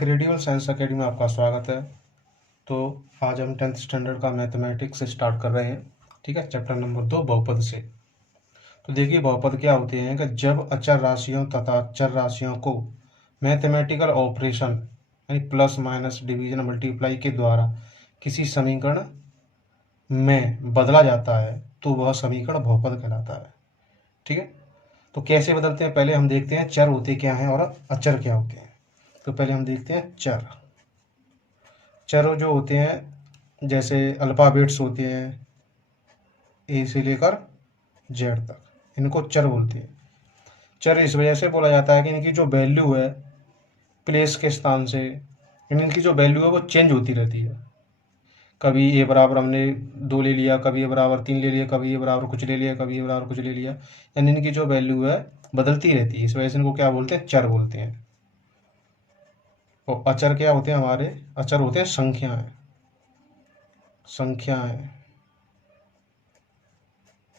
Incredible science academy में आपका स्वागत है। तो आज हम 10th स्टैंडर्ड का मैथमेटिक्स स्टार्ट कर रहे हैं। ठीक है, चैप्टर नंबर 2 बहुपद से। तो देखिए बहुपद क्या होते हैं कि जब अचर राशियों तथा चर राशियों को मैथमेटिकल ऑपरेशन यानी प्लस माइनस डिवीजन मल्टीप्लाई के द्वारा किसी समीकरण में बदला जाता है तो वह समीकरण बहुपद कहलाता है। ठीक है, तो कैसे बदलते हैं पहले हम देखते हैं चर होते क्या हैं और अचर क्या होते हैं। तो पहले हम देखते हैं चर। चर जो होते हैं जैसे अल्फ़ाबेट्स होते हैं ए से लेकर जेड तक, इनको चर बोलते हैं। चर इस वजह से बोला जाता है कि इनकी जो वैल्यू है प्लेस के स्थान से इनकी जो वैल्यू है वो चेंज होती रहती है। कभी ए बराबर हमने 2 ले लिया, कभी ए बराबर 3 ले लिया, कभी ए बराबर कुछ ले लिया, कभी ए बराबर कुछ ले लिया, यानी इनकी जो वैल्यू है बदलती रहती है। इस वजह से इनको क्या बोलते हैं, चर बोलते हैं। और अचर क्या होते हैं हमारे, अचर होते हैं संख्याएं। संख्याएं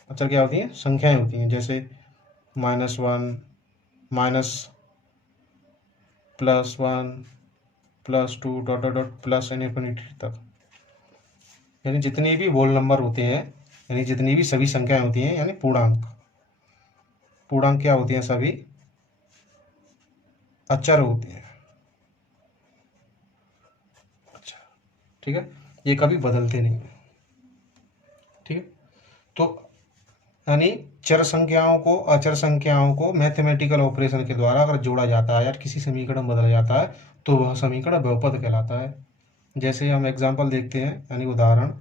अचर क्या होती हैं, संख्याएं होती हैं। जैसे -1 minus +1 +2 dot dot dot plus infinity तक, यानी जितने भी होल नंबर होते हैं, यानी जितनी भी सभी संख्याएं होती हैं, यानी पूर्णांक। पूर्णांक क्या होती हैं, सभी अचर होते हैं। अच्छा, ठीक है, ये कभी बदलते नहीं। ठीक है, तो यानी चर संख्याओं को अचर संख्याओं को मैथमेटिकल ऑपरेशन के द्वारा अगर जोड़ा जाता है या किसी समीकरण बदला जाता है तो वह समीकरण बहुपद कहलाता है। जैसे हम एग्जांपल देखते हैं, यानी उदाहरण।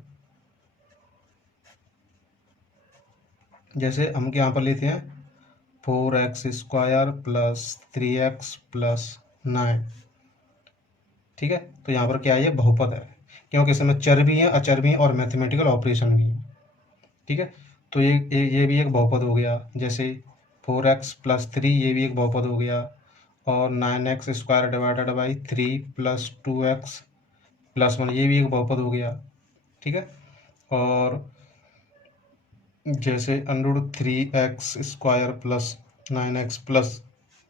जैसे हम यहाँ पर लेते हैं 4x² + 3x + 9। ठीक है, तो यहाँ पर क्या है, ये बहुपद है क्योंकि इसमें चर भी है, अचर भी है और मैथमेटिकल ऑपरेशन भी है। ठीक है, तो ये भी एक बहुपद हो गया। जैसे 4x + 3 ये भी एक बहुपद हो गया, और 9x² डिवाइडेड बाई 3 + 2x + 1 ये भी एक बहुपद हो गया। ठीक है, और जैसे √3x² + 9x +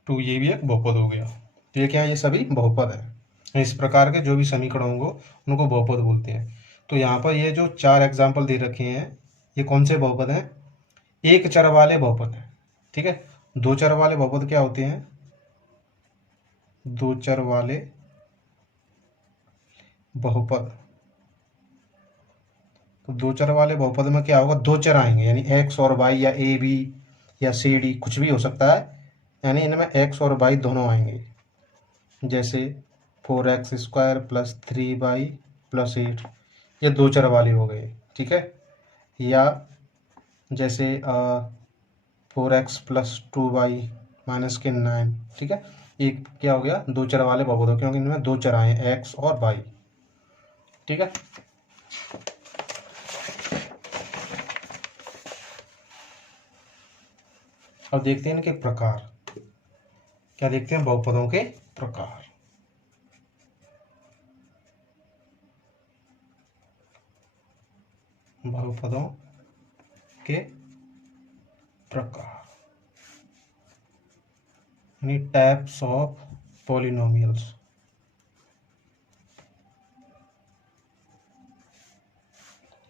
2 ये भी एक बहुपद हो गया। तो ये क्या है, ये सभी बहुपद है। इस प्रकार के जो भी समीकरण होंगे उनको बहुपद बोलते हैं। तो यहाँ पर ये जो 4 एग्जाम्पल दे रखे हैं ये कौन से बहुपद हैं, एक चर वाले बहुपद हैं। ठीक है, 2 चर वाले बहुपद क्या होते हैं, 2 चर वाले बहुपद। तो 2 चर वाले बहुपद में क्या होगा, 2 चर आएंगे, यानी x और y या a b या c d कुछ भी हो सकता है, यानी इनमें x और y दोनों आएंगे। जैसे 4x² + 3y + 8 ये 2 चर वाले हो गए। ठीक है, या जैसे 4x + 2y - 9। ठीक है, एक क्या हो गया, 2 चर वाले बहुपद, क्योंकि इनमें 2 चर आए हैं, x और y। ठीक है, अब देखते हैं इनके प्रकार। क्या देखते हैं, बहुपदों के प्रकार। बहुपदों के प्रकार यानी types of polynomials.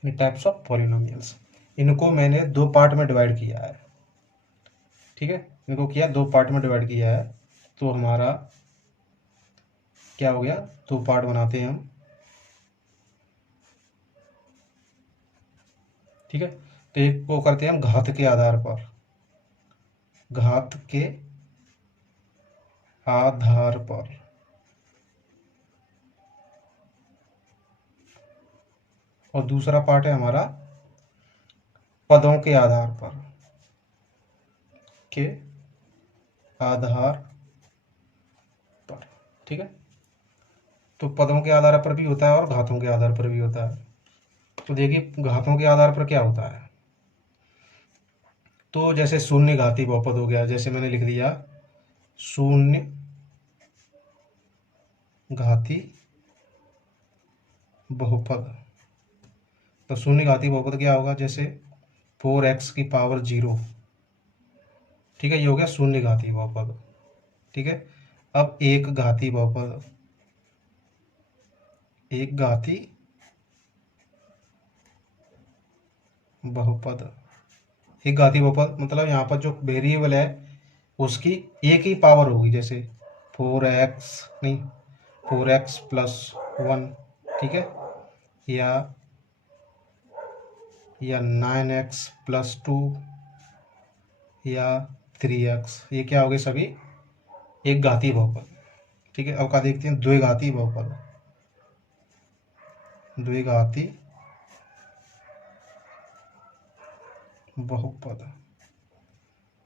Types of polynomials, इनको मैंने 2 पार्ट में डिवाइड किया है। ठीक है, इनको किया 2 पार्ट में डिवाइड किया है। तो हमारा क्या हो गया, 2 पार्ट बनाते हैं हम। ठीक है, तो एक को करते हैं हम घात के आधार पर, घात के आधार पर, और दूसरा पार्ट है हमारा पदों के आधार पर, के आधार पर। ठीक है, तो पदों के आधार पर भी होता है और घातों के आधार पर भी होता है। तो देखिए घातों के आधार पर क्या होता है, तो जैसे शून्य घाती बहुपद हो गया, जैसे मैंने लिख दिया शून्य घाती बहुपद। तो शून्य घाती बहुपद क्या होगा, जैसे 4x⁻0। ठीक है, ये हो गया शून्य घाती बहुपद। ठीक है, अब एक घाती बहुपद, एक घाती बहुपद। एक घाती बहुपद मतलब यहाँ पर जो वेरिएबल है उसकी एक ही पावर होगी, जैसे 4x नहीं 4x+1, ठीक है, या 9x+2 या 3x, ये क्या हो गए सभी एक घाती बहुपद। ठीक है, अब का देखते हैं द्विघाती बहुपद। द्विघाती बहुपद,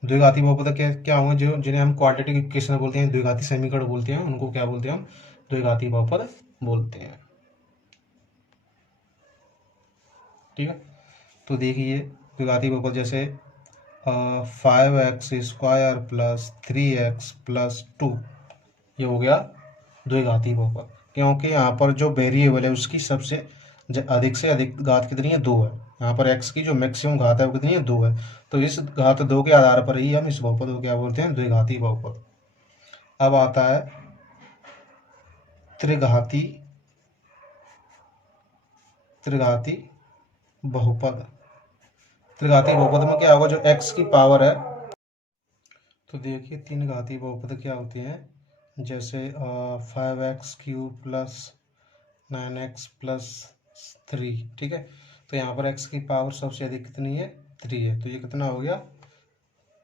द्विघाती बहुपद क्या क्या होंगे, जो जिन्हें हम क्वाड्रेटिक इक्वेशन बोलते हैं, द्विघाती समीकरण बोलते हैं, उनको क्या बोलते हैं हम द्विघाती बहुपद बोलते हैं। ठीक है, तो देखिए द्विघाती बहुपद जैसे 5x² + 3x+2, ये हो गया द्विघाती बहुपद, क्योंकि यहाँ पर जो वेरिएबल है उसकी सबसे अधिक से अधिक घात कितनी है, 2 है। यहाँ पर x की जो मैक्सिमम घात है वो कितनी है, 2 है। तो इस घात 2 के आधार पर ही हम इस बहुपद को क्या बोलते हैं, द्विघाती बहुपद। अब आता है त्रिघाती त्रिघाती बहुपद। त्रिघाती बहुपद में क्या होगा, जो x की पावर है, तो देखिए तीन घाती बहुपद क्या होते हैं, जैसे 5x³ + 9x+3, ठीक है। तो यहाँ पर x की पावर सबसे अधिक कितनी है, 3 है, तो ये कितना हो गया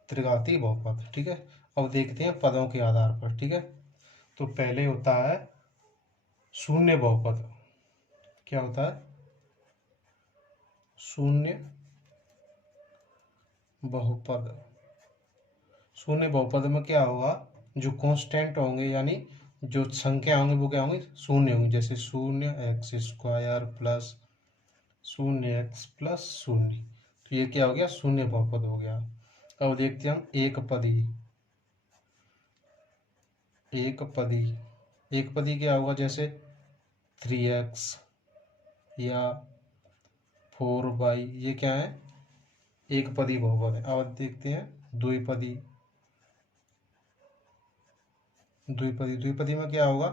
त्रिघाती बहुपद। ठीक है, अब देखते हैं पदों के आधार पर। ठीक है, तो पहले होता है शून्य बहुपद। क्या होता है, शून्य बहुपद। शून्य बहुपद में क्या होगा, जो कांस्टेंट होंगे यानी जो संख्या होंगी वो क्या होंगी, शून्य होंगी, जैसे 0x² + 0x+0। तो ये क्या हो गया, शून्य बहुपद हो गया। अब देखते हैं हम एक पदी। एक पदी, एक पदी क्या होगा, जैसे 3x या 4y, ये क्या है एक पदी बहुपद है। अब देखते हैं द्विपदी। द्विपदी, द्विपदी में क्या होगा,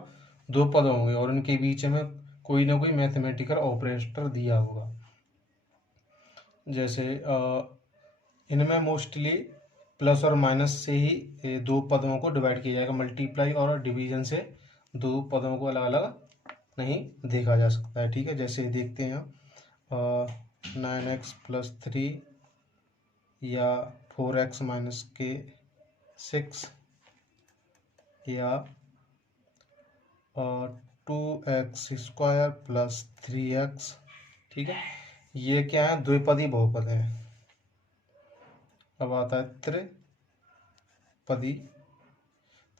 दो पद होंगे और उनके बीच में कोई ना कोई मैथमेटिकल ऑपरेटर दिया होगा, जैसे इनमें मोस्टली प्लस और माइनस से ही दो पदों को डिवाइड किया जाएगा, मल्टीप्लाई और डिवीजन से दो पदों को अलग अलग नहीं देखा जा सकता है। ठीक है, जैसे देखते हैं 9x+3 या 4x-6 या 2x² + 3x। ठीक है, ये क्या है, द्विपदी बहुपद है। अब आता है त्रिपदी।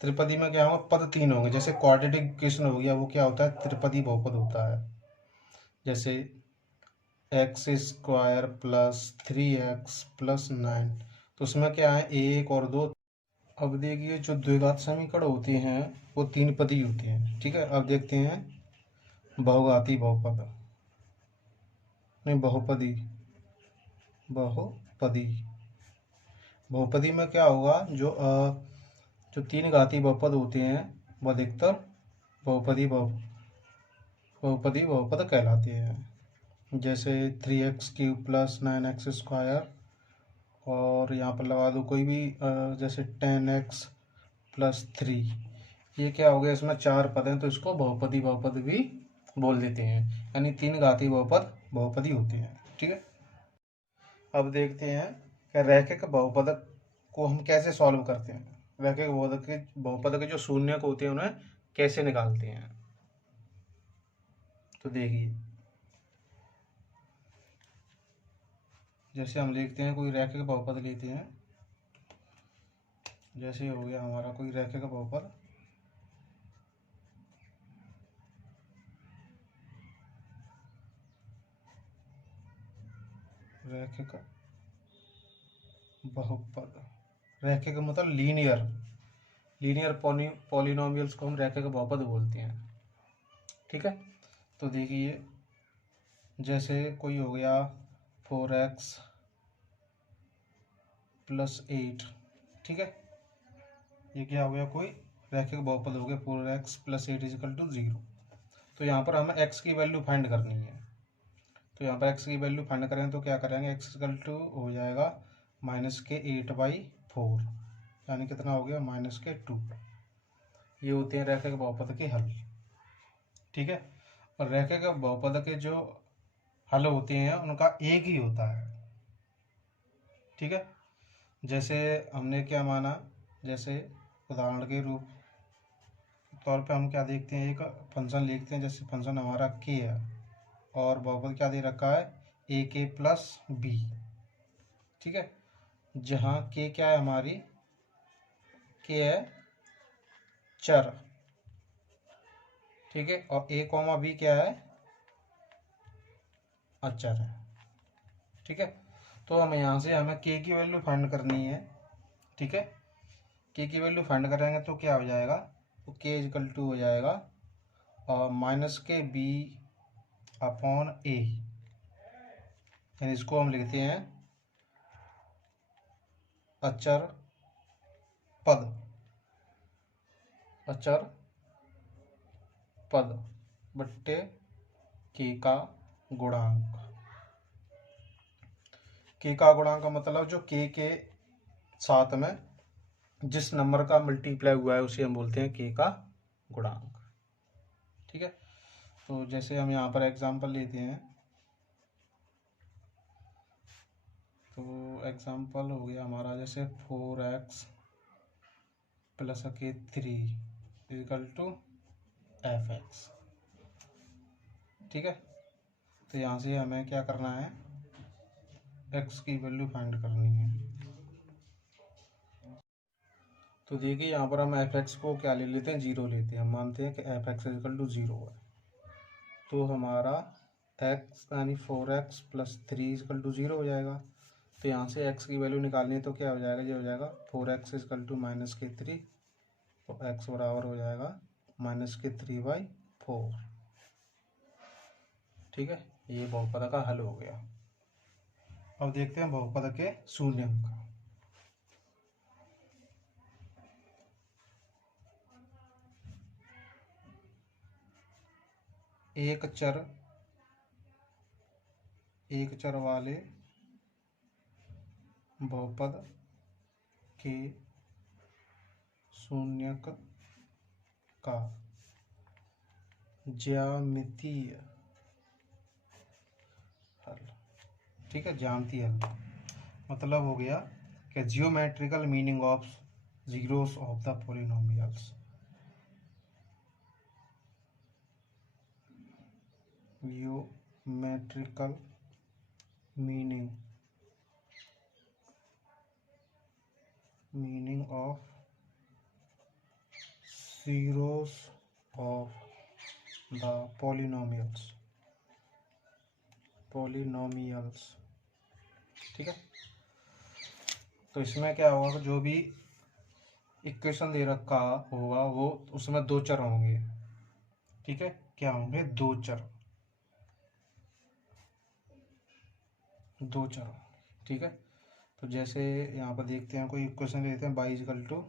त्रिपदी में क्या होगा, पद तीन होंगे, जैसे क्वाड्रेटिक इक्वेशन हो गया, वो क्या होता है त्रिपदी बहुपद होता है, जैसे x² + 3x+9, तो उसमें क्या है एक और दो। अब देखिए जो द्विघात समीकरण होते हैं वो तीन पदी होते हैं। ठीक है, अब देखते हैं बहुघाती बहुपद, नहीं बहुपदी। बहुपदी, बहुपदी में क्या होगा, जो तीन घाती बहुपद होते हैं वो अधिकतर बहुपदी बहुपद कहलाते हैं, जैसे 3x³ + 9x², और यहाँ पर लगा दो कोई भी जैसे 10x+3, ये क्या हो गया, इसमें चार पद हैं तो इसको बहुपदी बहुपद भी बोल देते हैं, यानी तीन घाती बहुपद बहुपदी होते हैं। ठीक है, अब देखते हैं कि रैखिक बहुपद को हम कैसे सॉल्व करते हैं, रैखिक बहुपद के जो शून्यक होते हैं उन्हें कैसे निकालते हैं। तो देखिए जैसे हम लिखते हैं कोई रैखिक बहुपद लेते हैं, जैसे हो गया हमारा कोई रैखिक बहुपद, रैखिक बहुपद, रैखिक मतलब लीनियर पॉलिनोमियल्स को हम रैखिक बहुपद बोलते हैं। ठीक है, तो देखिए जैसे कोई हो गया 4x+8, ठीक है, ये क्या हो गया, कोई रैखिक बहुपद हो गया 4x+8 = 0। तो यहाँ पर हमें x की वैल्यू फाइंड करनी है। तो यहाँ पर x की वैल्यू फाइंड करें तो क्या करेंगे, x इक्वल टू हो जाएगा -8/4, यानी कितना हो गया -2। ये होते हैं रैखिक बहुपद के हल। ठीक है, और रैखिक बहुपद के जो हल होते हैं उनका एक ही होता है। ठीक है, जैसे हमने क्या माना, जैसे उदाहरण के रूप तौर पे हम क्या देखते हैं, एक फंक्शन लिखते हैं, जैसे फंक्शन हमारा के है और बहुपद क्या दे रखा है, ak+b। ठीक है, जहाँ के क्या है हमारी, के है चर। ठीक है, और a, b क्या है, अचर है। ठीक है, तो हम यहाँ से हमें के की वैल्यू फाइंड करनी है। ठीक है, के की वैल्यू फाइंड करेंगे तो क्या हो जाएगा, तो के इक्वल टू हो जाएगा और -b/a, यानी इसको हम लिखते हैं अचर पद, अचर पद बट्टे के का गुणांक। के का गुणांक का मतलब जो के साथ में जिस नंबर का मल्टीप्लाई हुआ है उसे हम बोलते हैं के का गुणांक। ठीक है, तो जैसे हम यहाँ पर एग्जांपल लेते हैं, तो एग्जांपल हो गया हमारा जैसे 4x + के 3 = fx। ठीक है, तो यहाँ से हमें क्या करना है, x की वैल्यू फाइंड करनी है। तो देखिए यहाँ पर हम fx को क्या ले लेते हैं, 0 लेते हैं। हम मानते हैं कि fx = 0 है, तो हमारा x यानी 4x + 3 = 0 हो जाएगा। तो यहाँ से x की वैल्यू निकालनी है तो क्या हो जाएगा, ये हो जाएगा 4x = -3, तो x बराबर हो जाएगा -3/4। ठीक है, ये बहुपद का हल हो गया। अब देखते हैं बहुपद के शून्यंक। एक चर वाले बहुपद के शून्यक का ज्यामितीय हल। ठीक है, ज्यामितीय हल मतलब हो गया कि geometrical meaning of zeros of the polynomials. Geometrical meaning of zeros of the polynomials। ठीक है, तो इसमें क्या होगा, जो भी इक्वेशन दे रखा होगा वो उसमें दो चर होंगे। ठीक है, क्या होंगे, दो चर। ठीक है, तो जैसे यहाँ पर देखते हैं, कोई इक्वेशन लेते हैं y =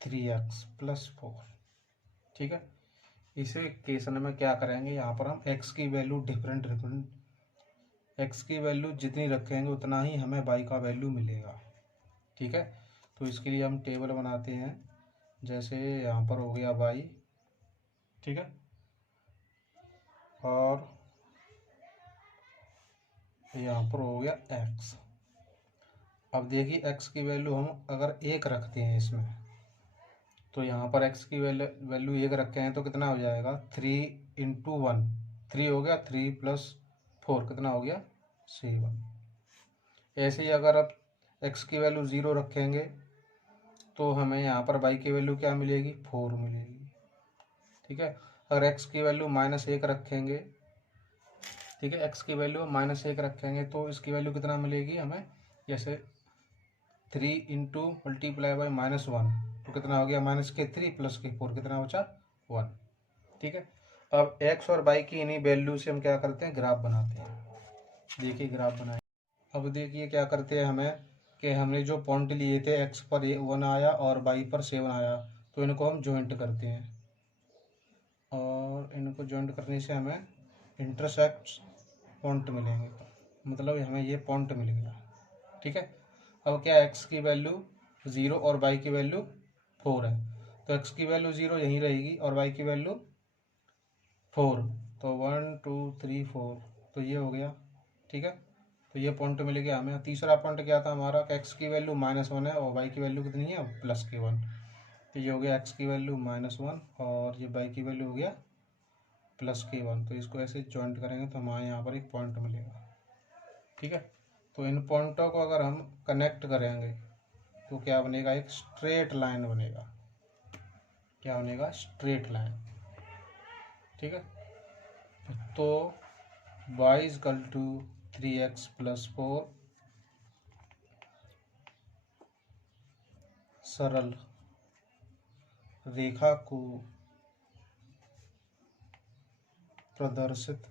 3x + 4। ठीक है, इस इक्वेशन में क्या करेंगे, यहाँ पर हम x की वैल्यू डिफरेंट x की वैल्यू जितनी रखेंगे उतना ही हमें y का वैल्यू मिलेगा। ठीक है, तो इसके लिए हम टेबल बनाते हैं, जैसे यहाँ पर हो गया y। ठीक है, और यहाँ पर हो गया x। अब देखिए x की वैल्यू हम अगर 1 रखते हैं इसमें, तो यहाँ पर x की वैल्यू 1 रखे हैं तो कितना हो जाएगा, 3 × 1, 3 हो गया, 3 + 4 कितना हो गया, 7। ऐसे ही अगर आप x की वैल्यू 0 रखेंगे तो हमें यहाँ पर y की वैल्यू क्या मिलेगी, 4 मिलेगी। ठीक है, अगर x की वैल्यू -1 रखेंगे, ठीक है, x की वैल्यू -1 रखेंगे तो इसकी वैल्यू कितना मिलेगी हमें, जैसे 3 × ×(-1) तो कितना हो गया, -3 + 4 कितना बचा, 1। ठीक है, अब x और y की इन्हीं वैल्यू से हम क्या करते हैं, ग्राफ बनाते हैं। देखिए ग्राफ बनाए। अब देखिए क्या करते हैं हमें, कि हमने जो पॉइंट लिए थे x पर 1 आया और y पर 7 आया, तो इनको हम ज्वाइंट करते हैं। और इनको जॉइंट करने से हमें इंटरसेक्ट पॉइंट मिलेंगे, मतलब हमें ये पॉइंट मिल गया। ठीक है, अब क्या एक्स की वैल्यू 0 और वाई की वैल्यू 4 है, तो एक्स की वैल्यू 0 यहीं रहेगी और वाई की वैल्यू 4, तो 1 2 3 4, तो ये हो गया। ठीक है, तो ये पॉइंट मिल गया हमें। तीसरा पॉइंट क्या था हमारा कि एक्स की वैल्यू -1 है और वाई की वैल्यू कितनी है +1, तो ये हो गया एक्स की वैल्यू -1 और ये वाई की वैल्यू हो गया +1, तो इसको ऐसे जॉइंट करेंगे तो हमारे यहाँ पर एक पॉइंट मिलेगा। ठीक है, तो इन पॉइंटों को अगर हम कनेक्ट करेंगे तो क्या बनेगा, एक स्ट्रेट लाइन बनेगा। क्या बनेगा, स्ट्रेट लाइन। ठीक है, तो y इजकल टू 3x + 4 सरल रेखा को प्रदर्शित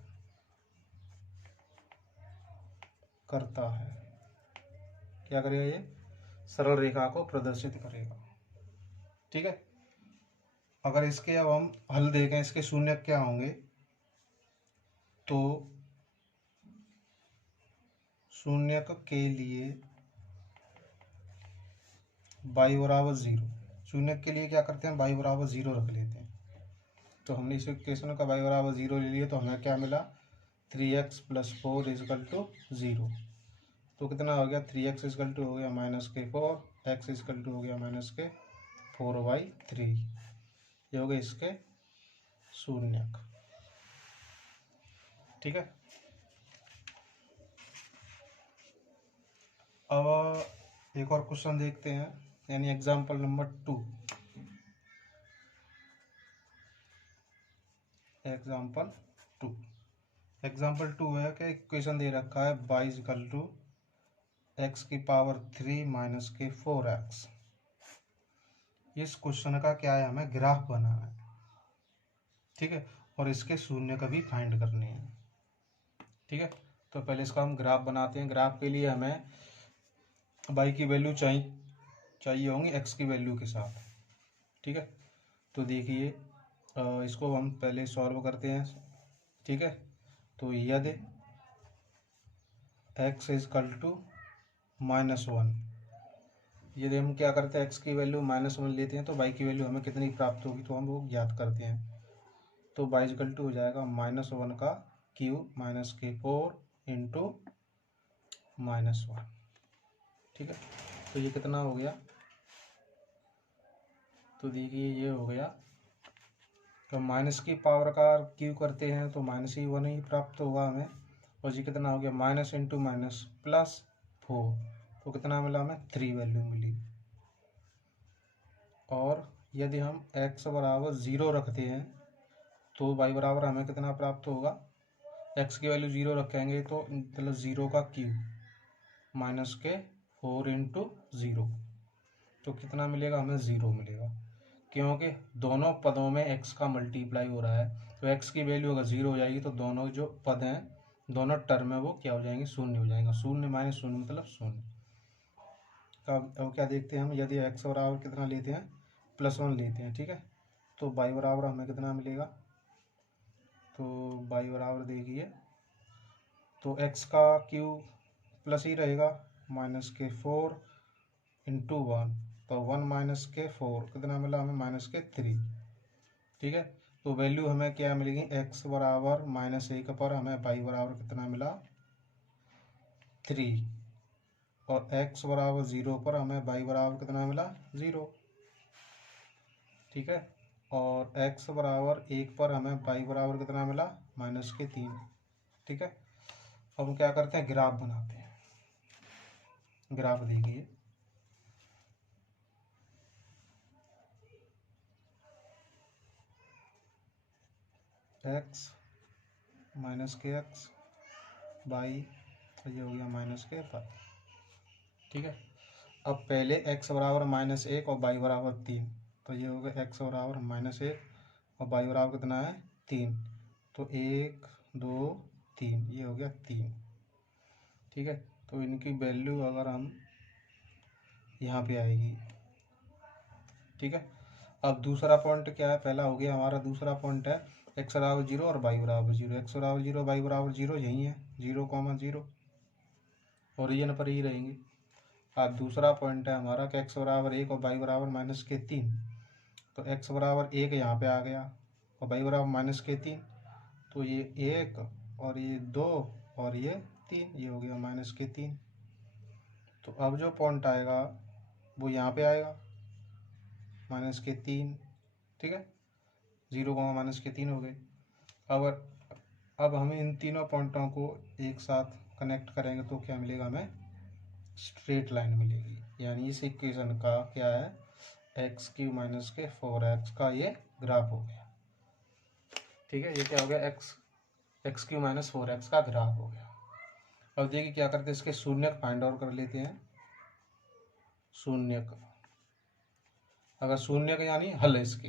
करता है। क्या करेगा, ये सरल रेखा को प्रदर्शित करेगा। ठीक है, अगर इसके अब हम हल देखें, इसके शून्य क्या होंगे, तो शून्य के लिए y बराबर 0, शून्य के लिए क्या करते हैं, y बराबर 0 रख लेते हैं। तो हमने इस इक्वेशन का y बराबर 0 ले लिए, तो हमें क्या मिला, 3x + 4 इजकल टू 0, तो कितना हो गया, 3x इजकल टू हो गया -4, x इजकल टू हो गया -4/3, ये हो गए इसके शून्यक। ठीक है, अब एक और क्वेश्चन देखते हैं, यानी एग्जाम्पल नंबर 2। एग्जाम्पल 2 है कि इक्वेशन दे रखा है y इजकल टू x³ - के 4x। इस क्वेश्चन का क्या है, हमें ग्राफ बनाना है। ठीक है, और इसके शून्य का भी फाइंड करने हैं। ठीक है, तो पहले इसका हम ग्राफ बनाते हैं। ग्राफ के लिए हमें y की वैल्यू चाहिए होंगी x की वैल्यू के साथ। ठीक है, तो देखिए इसको हम पहले सॉल्व करते हैं। ठीक है, तो यदि x इजकल टू -1, यदि हम क्या करते हैं, x की वैल्यू -1 लेते हैं तो y की वैल्यू हमें कितनी प्राप्त होगी, तो हम वो ज्ञात करते हैं। तो y इजकल टू हो जाएगा -1 का क्यूब -k4 इंटू -1। ठीक है, तो ये कितना हो गया, तो देखिए ये हो गया, तो माइनस की पावर का क्यू करते हैं तो -1 ही प्राप्त होगा हमें, और ये कितना हो गया, माइनस इंटू माइनस +4, तो कितना मिला हमें, 3 वैल्यू मिली। और यदि हम x बराबर 0 रखते हैं तो y बराबर हमें कितना प्राप्त होगा, x की वैल्यू 0 रखेंगे तो मतलब 0 का क्यूब -4 इंटू 0, तो कितना मिलेगा हमें, 0 मिलेगा, क्योंकि दोनों पदों में x का मल्टीप्लाई हो रहा है। तो x की वैल्यू अगर 0 हो जाएगी तो दोनों जो पद हैं, दोनों टर्म है वो क्या हो जाएंगे, शून्य हो जाएंगे। 0 - 0 मतलब 0। अब क्या देखते हैं हम, यदि x बराबर कितना लेते हैं, +1 लेते हैं। ठीक है, तो y बराबर हमें कितना मिलेगा, तो y बराबर देखिए, तो x का क्यूब प्लस ही रहेगा -k4 इंटू 1, तो 1 - k4 कितना मिला हमें, -3। ठीक है, तो वैल्यू हमें क्या मिलेगी, x बराबर -1 पर हमें y बराबर कितना मिला, 3, और x बराबर 0 पर हमें y बराबर कितना मिला, 0। ठीक है, और x बराबर 1 पर हमें y बराबर कितना मिला, -3। ठीक है, अब हम क्या करते हैं, ग्राफ बनाते हैं। ग्राफ देखिए, x -kx y, ये हो गया -k। ठीक है, अब पहले x बराबर -1 और y बराबर 3, तो ये हो गया x बराबर -1 और y बराबर कितना है, 3, तो 1 2 3, ये हो गया 3। ठीक है, तो इनकी वैल्यू अगर हम यहाँ पे आएगी। ठीक है, अब दूसरा पॉइंट क्या है, पहला हो गया हमारा, दूसरा पॉइंट है x बराबर 0 और y बराबर 0, x बराबर 0 y बराबर 0 यही है, 0,0 ओरिजिन पर ही रहेंगे। अब दूसरा पॉइंट है हमारा कि x बराबर 1 और y बराबर -3, तो x बराबर 1 यहाँ पे आ गया और y बराबर -3, तो ये 1 और ये 2 और ये 3, ये हो गया -3। तो अब जो पॉइंट आएगा वो यहाँ पे आएगा -3, ठीक है, 0,-3 हो गए। अब हमें इन तीनों पॉइंटों को एक साथ कनेक्ट करेंगे तो क्या मिलेगा, हमें स्ट्रेट लाइन मिलेगी। यानी इस इक्वेशन का क्या है, x³ - 4x का ये ग्राफ हो गया, ठीक है। ये क्या हो गया, x³ - 4x का ग्राफ हो गया। अब देखिए क्या करते हैं, इसके शून्यक फाइंड आउट कर लेते हैं। शून्यक, अगर शून्यक यानी हल इसके,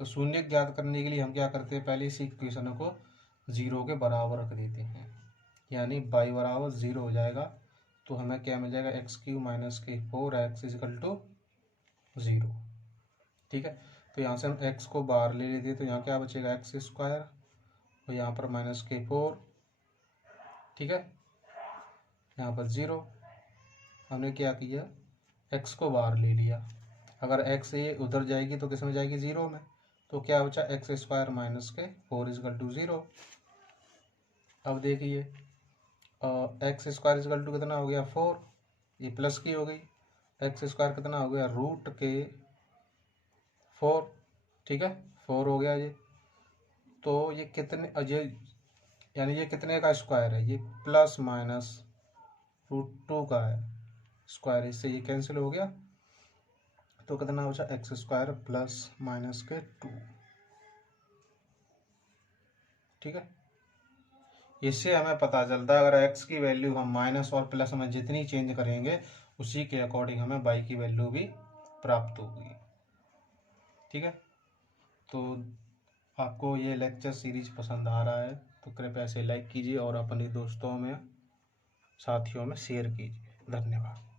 तो शून्यक ज्ञात करने के लिए हम क्या करते हैं, पहले इस इक्वेशन को 0 के बराबर रख देते हैं, यानी y बराबर 0 हो जाएगा। तो हमें क्या मिल जाएगा, x³ - 4x = 0, ठीक है। तो यहाँ से हम x को बाहर ले लेते हैं, तो यहाँ क्या बचेगा, x² और यहाँ पर -4, ठीक है, यहाँ पर 0। हमने क्या किया, x को बाहर ले लिया, अगर x ये उधर जाएगी तो किस में जाएगी, 0 में, तो क्या बचा, x² - 4 = 0। अब देखिए x² = कितना हो गया, 4, ये प्लस की हो गई, x² कितना हो गया, √4, ठीक है, 4 हो गया ये। तो ये कितने, यानी ये कितने का स्क्वायर है, ये ±√2 का है स्क्वायर, इससे ये कैंसिल हो गया, तो कितना बचा, x² + -2, ठीक है। इससे हमें पता चलता है अगर x की वैल्यू हम माइनस और प्लस में जितनी चेंज करेंगे उसी के अकॉर्डिंग हमें y की वैल्यू भी प्राप्त होगी, ठीक है। तो आपको ये लेक्चर सीरीज पसंद आ रहा है तो कृपया इसे लाइक कीजिए और अपने दोस्तों में, साथियों में शेयर कीजिए। धन्यवाद।